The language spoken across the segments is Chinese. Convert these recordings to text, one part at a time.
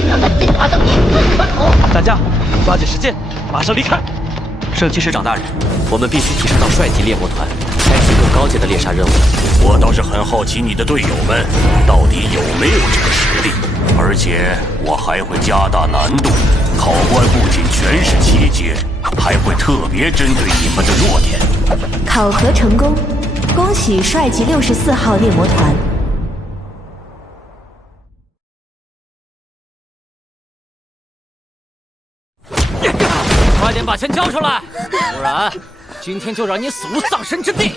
竟让他进化到影子传统！大家抓紧时间，马上离开！圣骑士长大人，我们必须提升到帅级猎魔团，开启更高阶的猎杀任务。我倒是很好奇你的队友们到底有没有这个实力，而且我还会加大难度。考官不仅全是7阶，还会特别针对你们的弱点。考核成功，恭喜帅级64号猎魔团。快点把钱交出来，不然今天就让你死无葬身之地！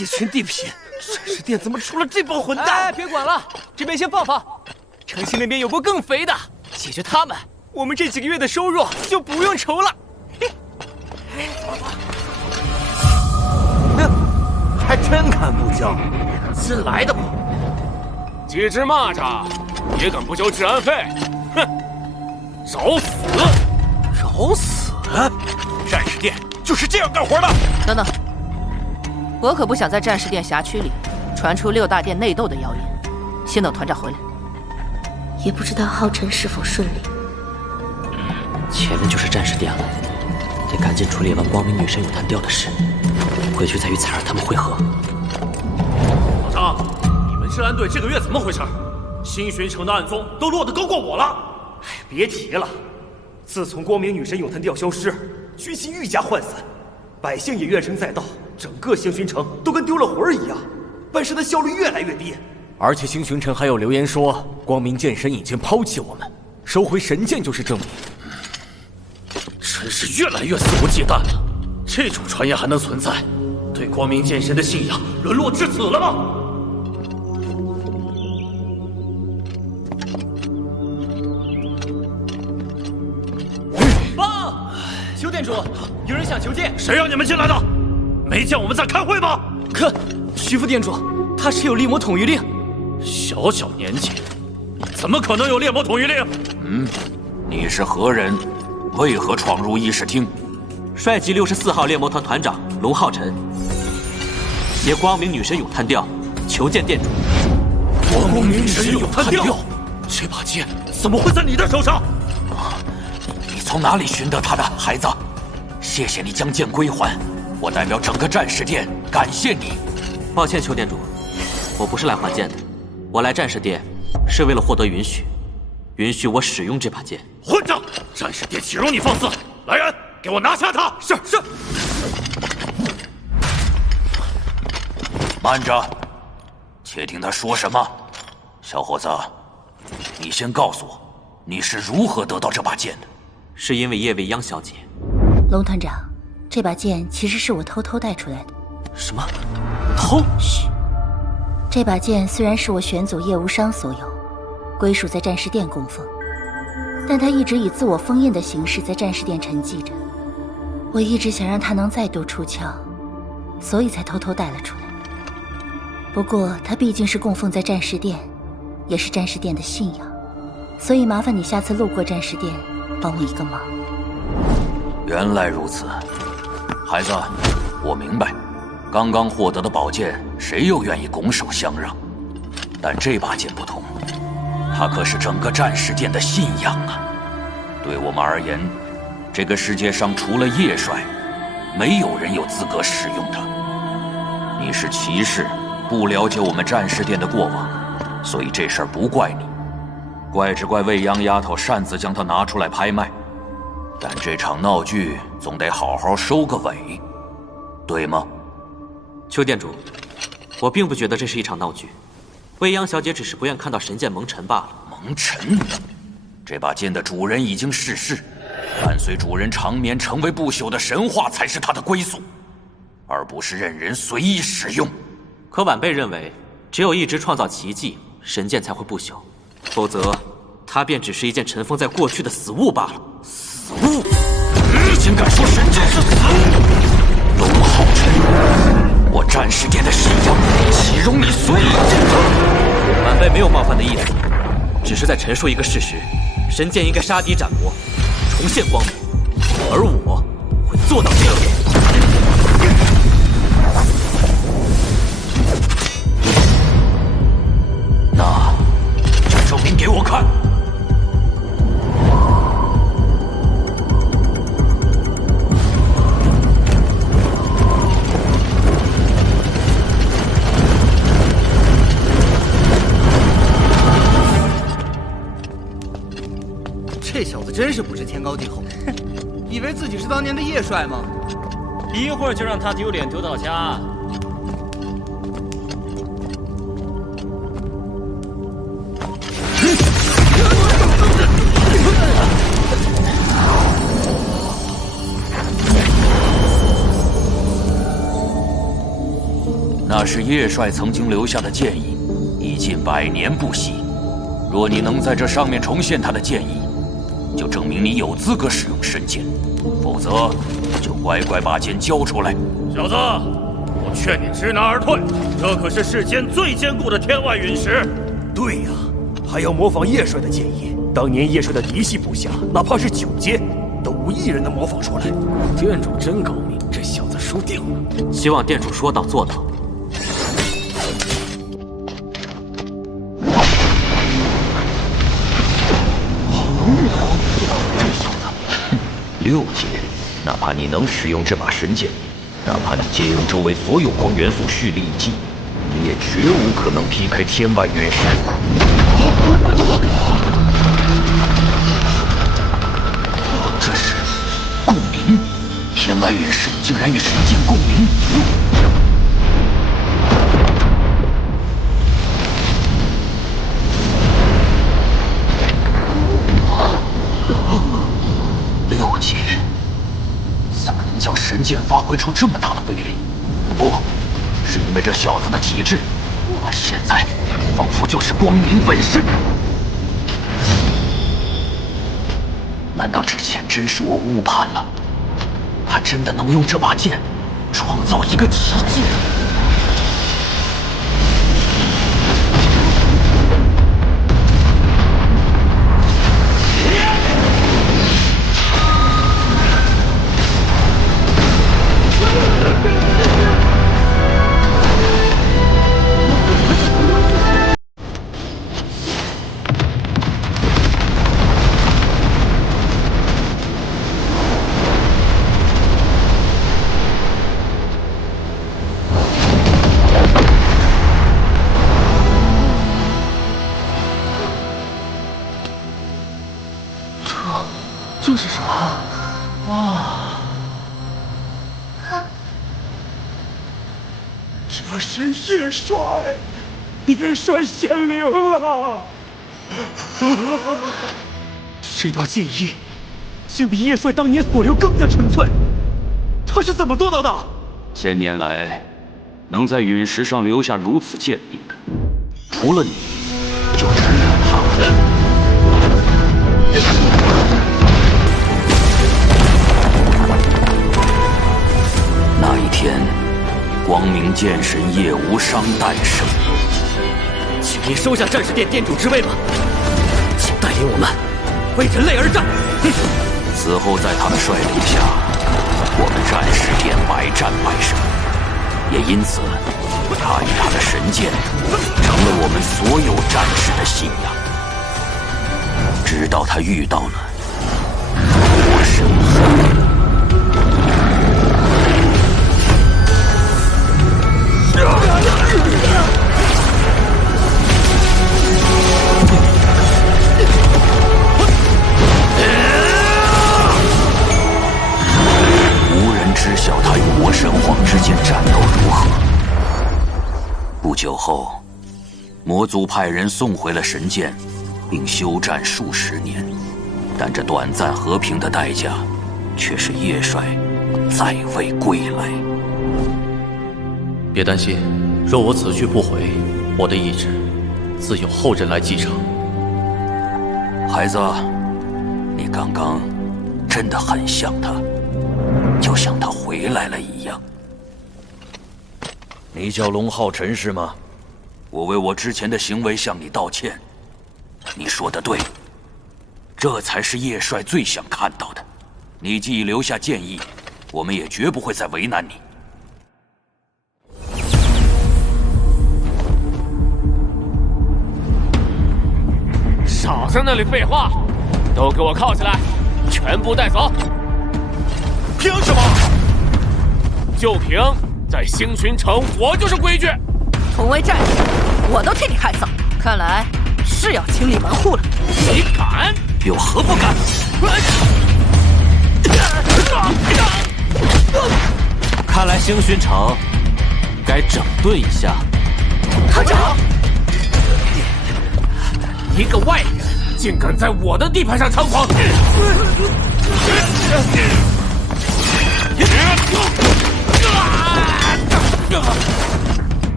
一群地痞，战士店怎么出了这帮混蛋？哎，别管了，这边先放放。城西那边有波更肥的，解决他们，我们这几个月的收入就不用愁了。还真敢不交，新来的吗？几只蚂蚱也敢不交治安费？哼，找死！找死！战士店就是这样干活的。等等，我可不想在战士殿辖区里传出6大殿内斗的谣言。先等团长回来。也不知道浩辰是否顺利。前面就是战士殿了，得赶紧处理完光明女神咏叹调的事，回去再与彩儿他们会合。老张，你们治安队这个月怎么回事？新巡城的暗宗都落得高过我了。哎，别提了，自从光明女神咏叹调消失，军心愈加涣散，百姓也怨声载道，整个星巡城都跟丢了魂儿一样，办事的效率越来越低。而且星巡城还有流言说，光明剑神已经抛弃我们，收回神剑就是证明。真是越来越肆无忌惮了，这种传言还能存在？对光明剑神的信仰沦落至此了吗？报，邱店主，有人想求见。谁让你们进来的？没见我们在开会吗？可，徐副店主，他是有猎魔统御令。小小年纪，怎么可能有猎魔统御令？你是何人？为何闯入议事厅？帅级64号猎魔团团长龙浩辰，携光明女神咏叹调求见店主。光明女神咏叹调，这把剑怎么会在你的手上？你从哪里寻得他的，孩子？谢谢你将剑归还，我代表整个战士殿感谢你。抱歉，邱店主，我不是来还剑的，我来战士殿是为了获得允许我使用这把剑。混账！战士殿岂容你放肆！来人，给我拿下他！是。慢着，且听他说什么。小伙子，你先告诉我，你是如何得到这把剑的？是因为叶未央小姐。龙团长，这把剑其实是我偷偷带出来的。什么？偷？嘘。这把剑虽然是我玄祖叶无伤所有，归属在战士殿供奉，但他一直以自我封印的形式在战士殿沉寂着。我一直想让他能再度出鞘，所以才偷偷带了出来。不过他毕竟是供奉在战士殿，也是战士殿的信仰，所以麻烦你下次路过战士殿，帮我一个忙。原来如此，孩子，我明白，刚刚获得的宝剑，谁又愿意拱手相让？但这把剑不同，它可是整个战士殿的信仰啊！对我们而言，这个世界上除了叶帅，没有人有资格使用它。你是骑士，不了解我们战士殿的过往，所以这事儿不怪你，怪只怪未央丫头擅自将它拿出来拍卖。但这场闹剧总得好好收个尾，对吗？邱店主，我并不觉得这是一场闹剧，未央小姐只是不愿看到神剑蒙尘罢了。蒙尘？这把剑的主人已经逝世，伴随主人长眠成为不朽的神话才是他的归宿，而不是任人随意使用。可晚辈认为，只有一直创造奇迹，神剑才会不朽，否则它便只是一件尘封在过去的死物罢了。死物？你竟敢说神剑是死物？龙浩辰，我战士殿的信仰，岂容你随意践踏？晚辈没有冒犯的意思，只是在陈述一个事实：神剑应该杀敌斩魔，重现光明，而我会做到这一点。那就证明给我看，真是不知天高地厚，以为自己是当年的叶帅吗？一会儿就让他丢脸丢到家。那是叶帅曾经留下的剑意，已近100年不息。若你能在这上面重现他的剑意，就证明你有资格使用神剑，否则就乖乖把剑交出来。小子，我劝你知难而退，这可是世间最坚固的天外陨石。对呀，还要模仿叶帅的剑意。当年叶帅的嫡系部下，哪怕是9阶，都无一人能模仿出来。店主真高明，这小子输定了。希望店主说到做到。6阶，哪怕你能使用这把神剑，哪怕你借用周围所有光元素蓄力一击，你也绝无可能劈开天外陨石。这是共鸣，天外陨石竟然与神剑共鸣。6阶，怎么能将神剑发挥出这么大的威力？不，是因为这小子的体质，他现在仿佛就是光明本身。难道之前真是我误判了？他真的能用这把剑创造一个奇迹？这是什么？啊！这是叶帅，叶帅显灵了！这把剑意竟比叶帅当年所留更加纯粹，他是怎么做到的？1000年来，能在陨石上留下如此剑意的，除了你，就只有他。那一天，光明剑神叶无伤诞生。请您收下战士殿殿主之位吧，请带领我们为人类而战。此后，在他的率领下，我们战士殿百战百胜，也因此，他与他的神剑成了我们所有战士的信仰。直到他遇到了魔神河。无人知晓他与魔神皇之间战斗如何。不久后，魔族派人送回了神剑，并休战数十年，但这短暂和平的代价，却是叶帅再未归来。别担心，若我此去不回，我的意志自有后人来继承。孩子，你刚刚真的很像他，就像他回来了一样。你叫龙浩辰是吗？我为我之前的行为向你道歉。你说的对，这才是叶帅最想看到的。你既已留下剑意，我们也绝不会再为难你。少在那里废话，都给我铐起来，全部带走！凭什么？就凭在星群城，我就是规矩。同为战士，我都替你害臊，看来是要清理门户了。你敢？有何不敢？看来星勋城该整顿一下。团长，一个外人竟敢在我的地盘上猖狂！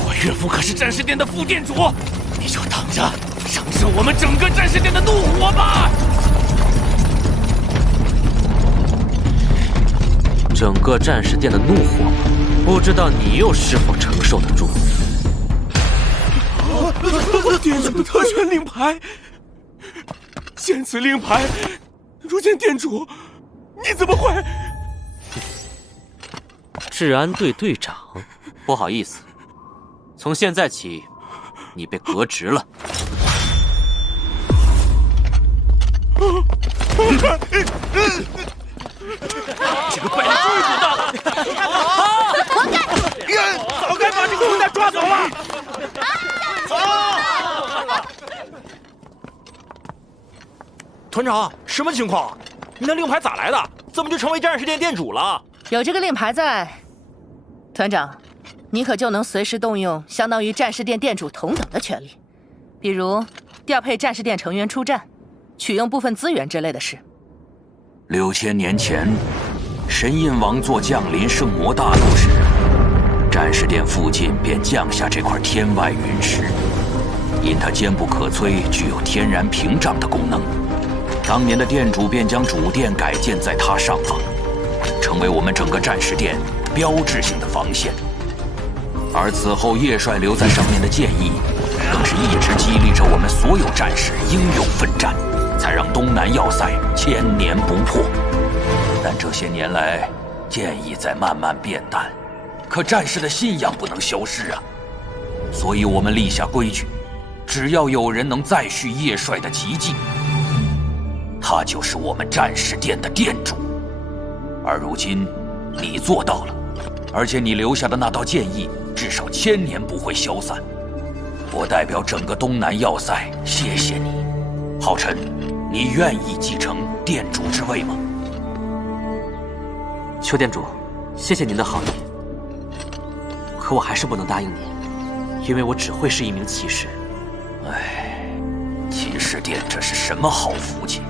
我岳父可是战士殿的副殿主，你就等着承受我们整个战士殿的怒火吧！整个战士殿的怒火，不知道你又是否承受得住？殿主的特权令牌，见此令牌，如见殿主，你怎么会？治安队队长，不好意思，从现在起，你被革职了。这个败类追捕的！活该！早该把这个混蛋抓走了！团长，什么情况？你那令牌咋来的？怎么就成为战士殿殿主了？有这个令牌在，团长，你可就能随时动用相当于战士殿殿主同等的权利，比如调配战士殿成员出战、取用部分资源之类的事。 6000年前，神印王座降临圣魔大陆时，战士殿附近便降下这块天外陨石。因它坚不可摧，具有天然屏障的功能，当年的殿主便将主殿改建在它上方，成为我们整个战士殿标志性的防线。而此后叶帅留在上面的剑意，更是一直激励着我们所有战士英勇奋战。 才让东南要塞千年不破，但这些年来，剑意在慢慢变淡，可战士的信仰不能消失啊！所以我们立下规矩，只要有人能再续叶帅的奇迹，他就是我们战士殿的殿主。而如今，你做到了，而且你留下的那道剑意，至少千年不会消散。我代表整个东南要塞，谢谢你，浩辰。 你愿意继承殿主之位吗？邱殿主，谢谢您的好意，可我还是不能答应你，因为我只会是一名骑士。唉，骑士殿这是什么好福气？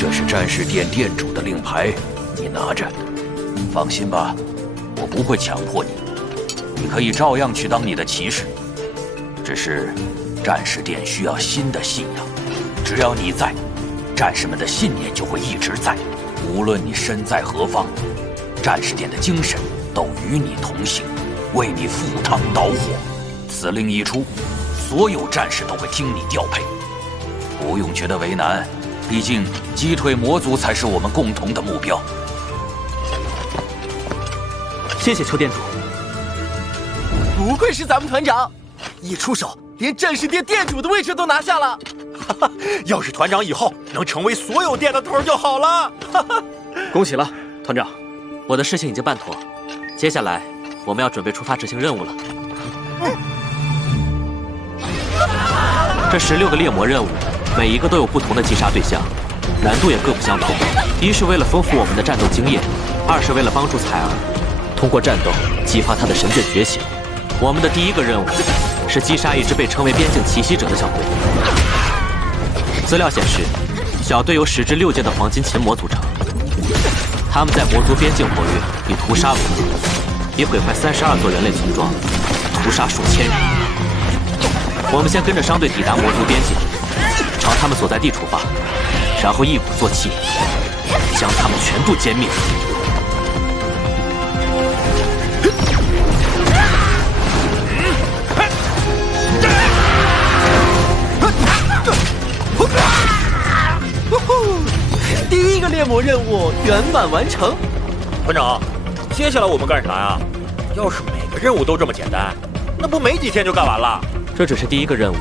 这是战士殿殿主的令牌，你拿着。放心吧，我不会强迫你，你可以照样去当你的骑士。只是，战士殿需要新的信仰。 只要你在，战士们的信念就会一直在。无论你身在何方，战士殿的精神都与你同行，为你赴汤蹈火。此令一出，所有战士都会听你调配。不用觉得为难，毕竟击退魔族才是我们共同的目标。谢谢邱殿主。不愧是咱们团长，一出手连战士殿殿主的位置都拿下了。 要是团长以后能成为所有殿的头就好了。恭喜了，团长，我的事情已经办妥，接下来我们要准备出发执行任务了。这16个猎魔任务，每一个都有不同的击杀对象，难度也各不相同。一是为了丰富我们的战斗经验，二是为了帮助采儿通过战斗激发他的神剑觉醒。我们的第一个任务是击杀一支被称为边境奇袭者的小队。 资料显示，小队由10至6阶的黄金琴魔组成，他们在魔族边境活跃，以屠杀为乐，已毁坏32座人类村庄，屠杀数千人。我们先跟着商队抵达魔族边境，朝他们所在地出发，然后一鼓作气，将他们全部歼灭。 第一个猎魔任务圆满完成。团长，接下来我们干啥呀？要是每个任务都这么简单，那不没几天就干完了？这只是第一个任务，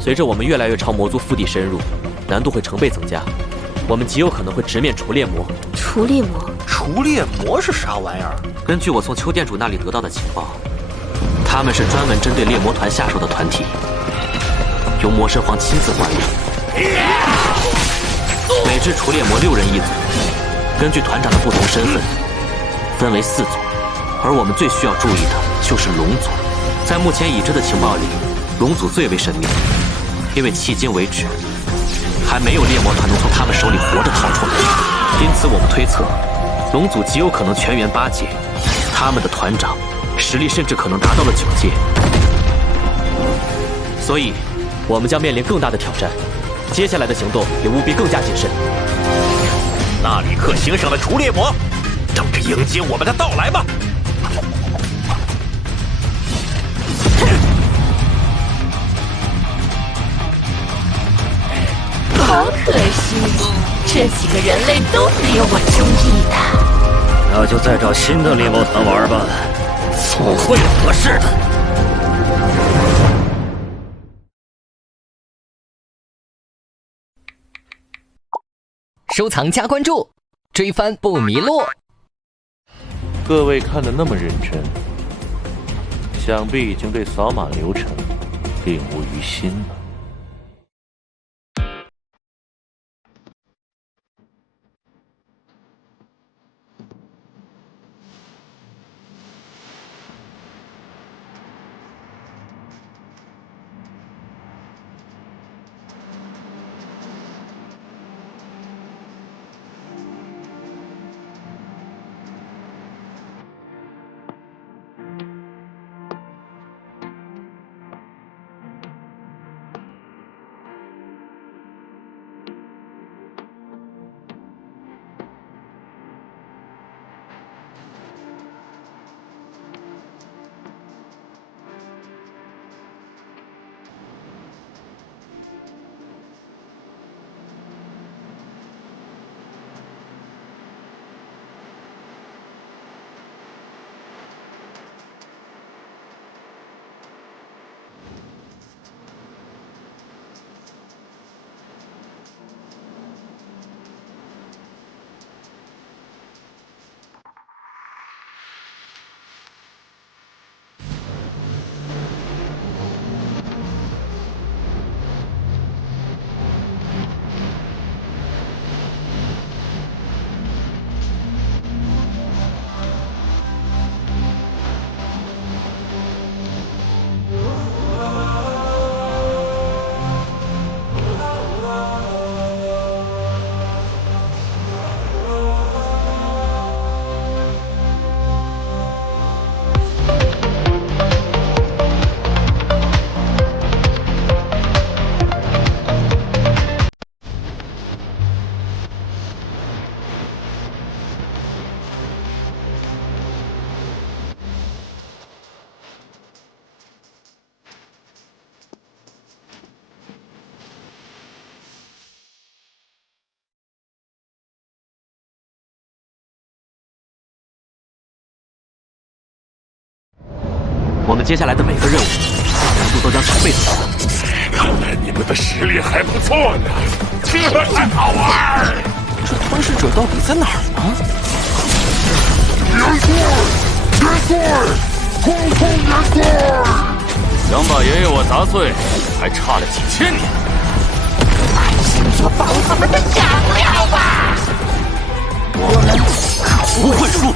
随着我们越来越朝魔族腹地深入，难度会成倍增加。我们极有可能会直面除猎魔。除猎魔？除猎魔是啥玩意儿？根据我从邱殿主那里得到的情报，他们是专门针对猎魔团下手的团体，由魔神皇亲自管理。每支除猎魔6人一组，根据团长的不同身份，分为4组。而我们最需要注意的就是龙组。在目前已知的情报里，龙组最为神秘，因为迄今为止，还没有猎魔团能从他们手里活着逃出来。因此，我们推测，龙组极有可能全员8阶，他们的团长实力甚至可能达到了9阶。所以，我们将面临更大的挑战。接下来的行动也务必更加谨慎。纳里克星上的除猎魔，等着迎接我们的到来吧！好可惜，这几个人类都没有我中意的。那就再找新的猎魔团玩吧，总会有合适的。收藏加关注，追番不迷路。各位看得那么认真，想必已经对扫码流程领悟于心了。我们接下来的每个任务难度都将成倍增加。看来你们的实力还不错呢，这真好玩！这吞噬者到底在哪儿呢？元帅，元帅，空空元帅！想把爷爷我砸碎，还差了几千年。就保他们的养料吧！我们可不会输。